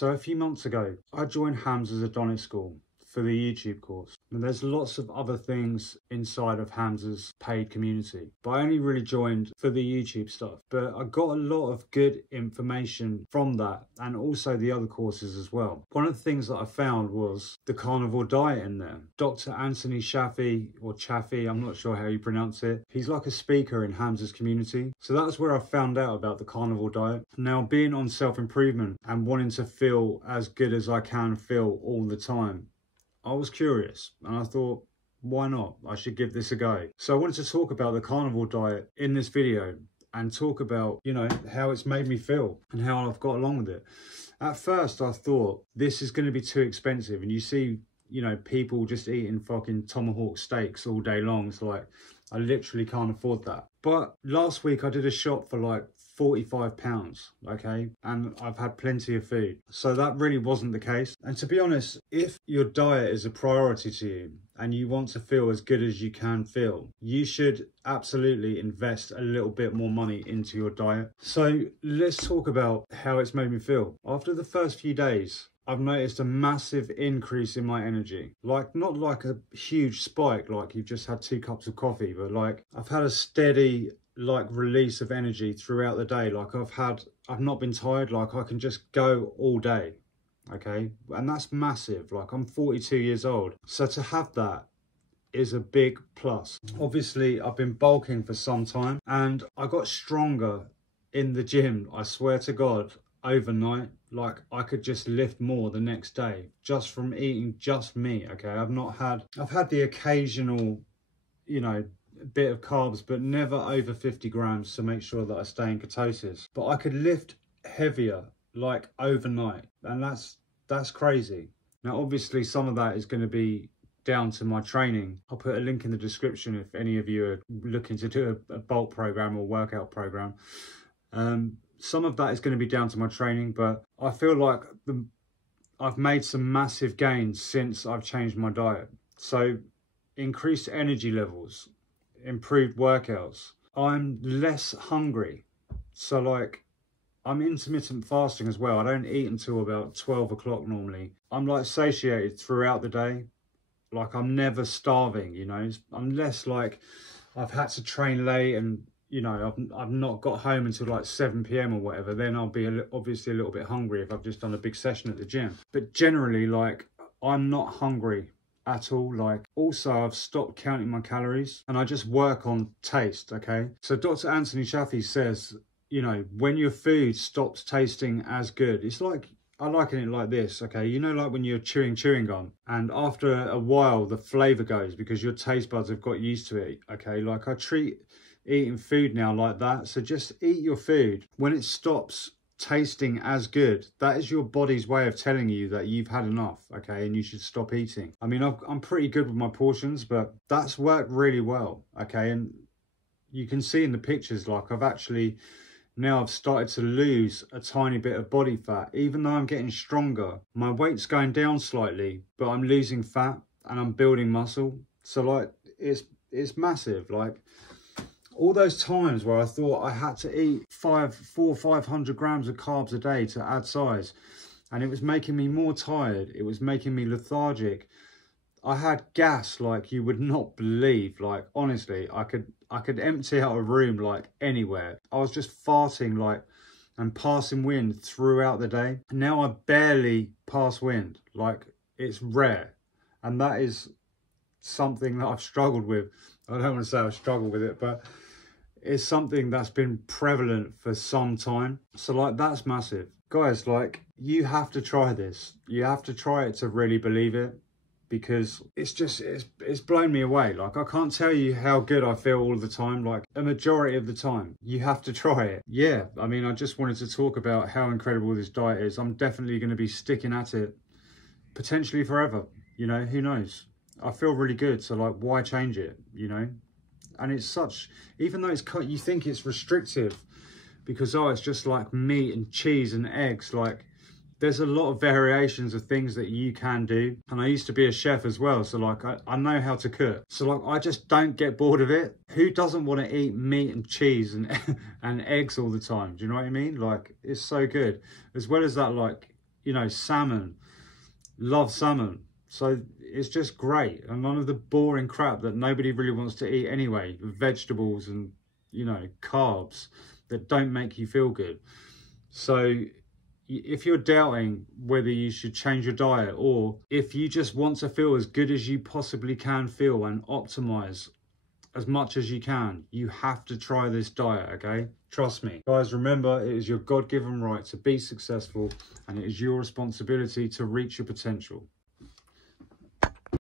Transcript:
So a few months ago, I joined HAMZA's Adonis school for the YouTube course. And there's lots of other things inside of HAMZA's paid community, but I only really joined for the YouTube stuff. But I got a lot of good information from that, and also the other courses as well. One of the things that I found was the carnivore diet in there. Dr. Anthony Chaffee, or Chaffee, I'm not sure how you pronounce it. He's like a speaker in HAMZA's community. So that's where I found out about the carnivore diet. Now, being on self-improvement and wanting to feel as good as I can feel all the time, I was curious and I thought, why not? I should give this a go. So I wanted to talk about the carnivore diet in this video and talk about, you know, how it's made me feel and how I've got along with it. At first, I thought this is going to be too expensive. And you see, you know, people just eating fucking tomahawk steaks all day long. It's like, I literally can't afford that. But last week I did a shop for like £45, okay, and I've had plenty of food, so that really wasn't the case. And to be honest, if your diet is a priority to you and you want to feel as good as you can feel, you should absolutely invest a little bit more money into your diet. So let's talk about how it's made me feel. After the first few days, I've noticed a massive increase in my energy. Like, not like a huge spike like you've just had 2 cups of coffee, but like I've had a steady like release of energy throughout the day. Like I've not been tired. Like I can just go all day, okay? And that's massive. Like I'm 42 years old, so to have that is a big plus. Obviously I've been bulking for some time and I got stronger in the gym, I swear to God, overnight. Like I could just lift more the next day just from eating just meat, okay? I've had the occasional, you know, bit of carbs, but never over 50 grams to make sure that I stay in ketosis. But I could lift heavier like overnight, and that's crazy. Now obviously some of that is going to be down to my training. I'll put a link in the description if any of you are looking to do a bulk program or workout program. Some of that is going to be down to my training, but I feel like I've made some massive gains since I've changed my diet. So increased energy levels, improved workouts. I'm less hungry. So like I'm intermittent fasting as well. I don't eat until about 12 o'clock normally. I'm like satiated throughout the day. Like I'm never starving, you know. I'm less like I've had to train late and, you know, I've not got home until like 7 p.m. or whatever. Then I'll be obviously a little bit hungry if I've just done a big session at the gym. But generally, like, I'm not hungry at all. Like, also I've stopped counting my calories and I just work on taste, okay? So Dr. Anthony Chaffee says, you know, when your food stops tasting as good, it's like, I liken it like this, okay? You know, like when you're chewing gum and after a while the flavor goes because your taste buds have got used to it, okay? Like I treat eating food now like that. So just eat your food. When it stops tasting as good, that is your body's way of telling you that you've had enough, okay, and you should stop eating. I mean, I'm pretty good with my portions, but that's worked really well, okay? And you can see in the pictures, like I've started to lose a tiny bit of body fat. Even though I'm getting stronger, my weight's going down slightly, but I'm losing fat and I'm building muscle. So like it's massive. Like all those times where I thought I had to eat 500 grams of carbs a day to add size, and it was making me more tired, it was making me lethargic. I had gas like you would not believe. Like honestly, I could empty out a room like anywhere. I was just farting like and passing wind throughout the day. Now I barely pass wind. Like it's rare, and that is something that I've struggled with. I don't want to say I've struggled with it, but it's something that's been prevalent for some time. So like that's massive. Guys, like you have to try this. You have to try it to really believe it, because it's blown me away. Like I can't tell you how good I feel all the time, like a majority of the time. You have to try it. Yeah, I mean, I just wanted to talk about how incredible this diet is. I'm definitely going to be sticking at it potentially forever, you know, who knows. I feel really good, so like why change it, you know? And it's such, even though it's you think it's restrictive because oh, it's just like meat and cheese and eggs, like there's a lot of variations of things that you can do. And I used to be a chef as well, so like I know how to cook. So like I just don't get bored of it. Who doesn't want to eat meat and cheese and and eggs all the time? Do you know what I mean? Like it's so good. As well as that, like you know, salmon, love salmon. So it's just great, and none of the boring crap that nobody really wants to eat anyway, vegetables and, you know, carbs that don't make you feel good. So if you're doubting whether you should change your diet, or if you just want to feel as good as you possibly can feel and optimize as much as you can, you have to try this diet, okay? Trust me. Guys, remember, it is your God-given right to be successful, and it is your responsibility to reach your potential.